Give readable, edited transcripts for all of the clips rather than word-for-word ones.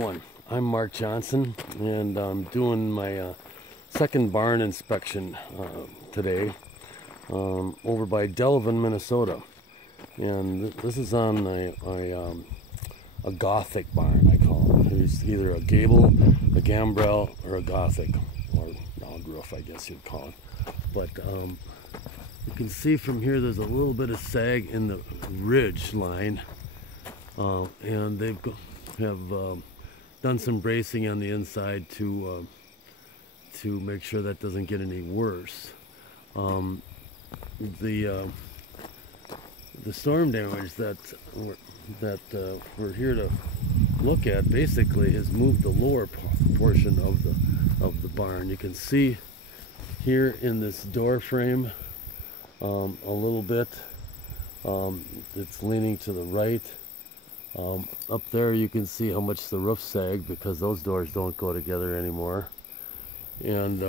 I'm Mark Johnson, and I'm doing my second barn inspection today over by Delavan, Minnesota. And this is on a Gothic barn, I call it. It's either a gable, a gambrel, or a Gothic, or log roof, I guess you'd call it. But you can see from here there's a little bit of sag in the ridge line, and they have done some bracing on the inside to make sure that doesn't get any worse. The storm damage that we're here to look at basically has moved the lower portion of the barn. You can see here in this door frame a little bit. It's leaning to the right. Up there you can see how much the roof sagged because those doors don't go together anymore. And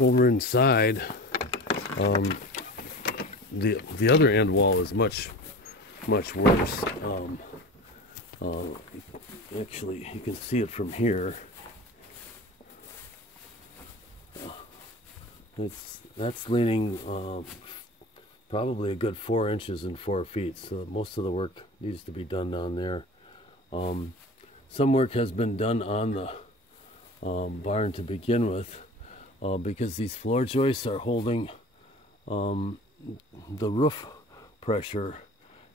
over inside, the other end wall is much worse. Actually, you can see it from here. That's leaning probably a good 4 inches and 4 feet, so most of the work needs to be done down there. Some work has been done on the barn to begin with, because these floor joists are holding the roof pressure,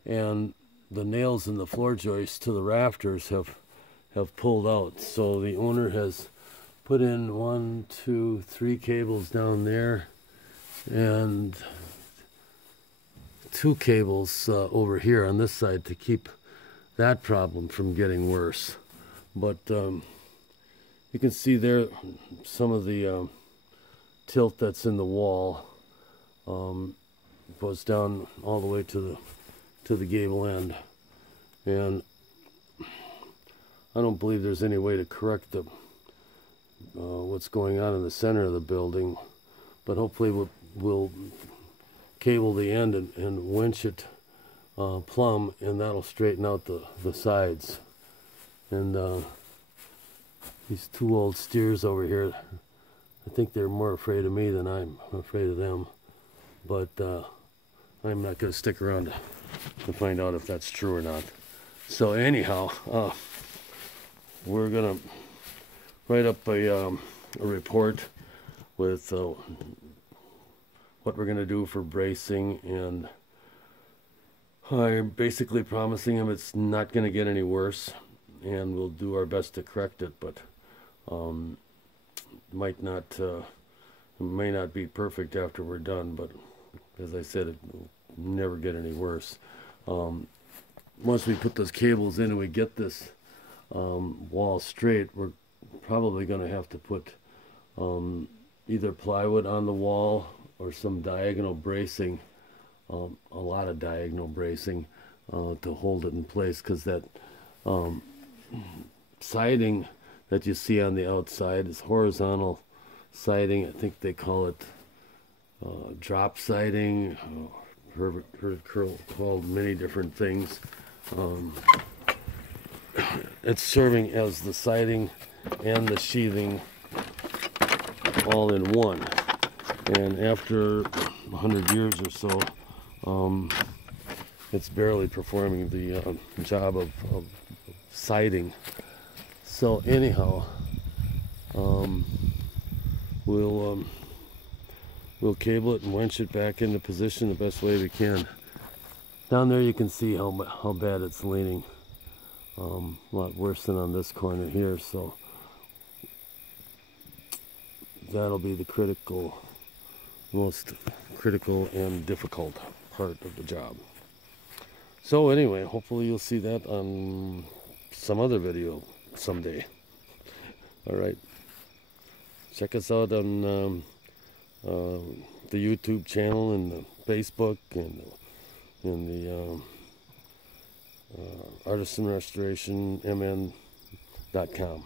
and the nails in the floor joists to the rafters have pulled out. So the owner has put in 1, 2, 3 cables down there, and 2 cables over here on this side to keep that problem from getting worse. But you can see there some of the tilt that's in the wall goes down all the way to the gable end, and I don't believe there's any way to correct what's going on in the center of the building, but hopefully we'll cable the end and winch it plumb, and that'll straighten out the sides. And these 2 old steers over here, I think they're more afraid of me than I'm afraid of them. But I'm not going to stick around to find out if that's true or not. So anyhow, we're going to write up a report with what we're going to do for bracing, and I'm basically promising him it's not going to get any worse, and we'll do our best to correct it, but it may not be perfect after we're done, but as I said, it will never get any worse. Once we put those cables in and we get this wall straight, we're probably going to have to put either plywood on the wall or some diagonal bracing, a lot of diagonal bracing to hold it in place, because that siding that you see on the outside is horizontal siding. I think they call it drop siding. Heard called many different things. It's serving as the siding and the sheathing all in one. And after 100 years or so, it's barely performing the job of siding. So anyhow, we'll cable it and winch it back into position the best way we can. Down there you can see how bad it's leaning. A lot worse than on this corner here. So that'll be the most critical and difficult part of the job. So anyway, hopefully you'll see that on some other video someday. All right, check us out on the YouTube channel and the Facebook and the Artisan Restoration MN.com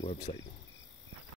website.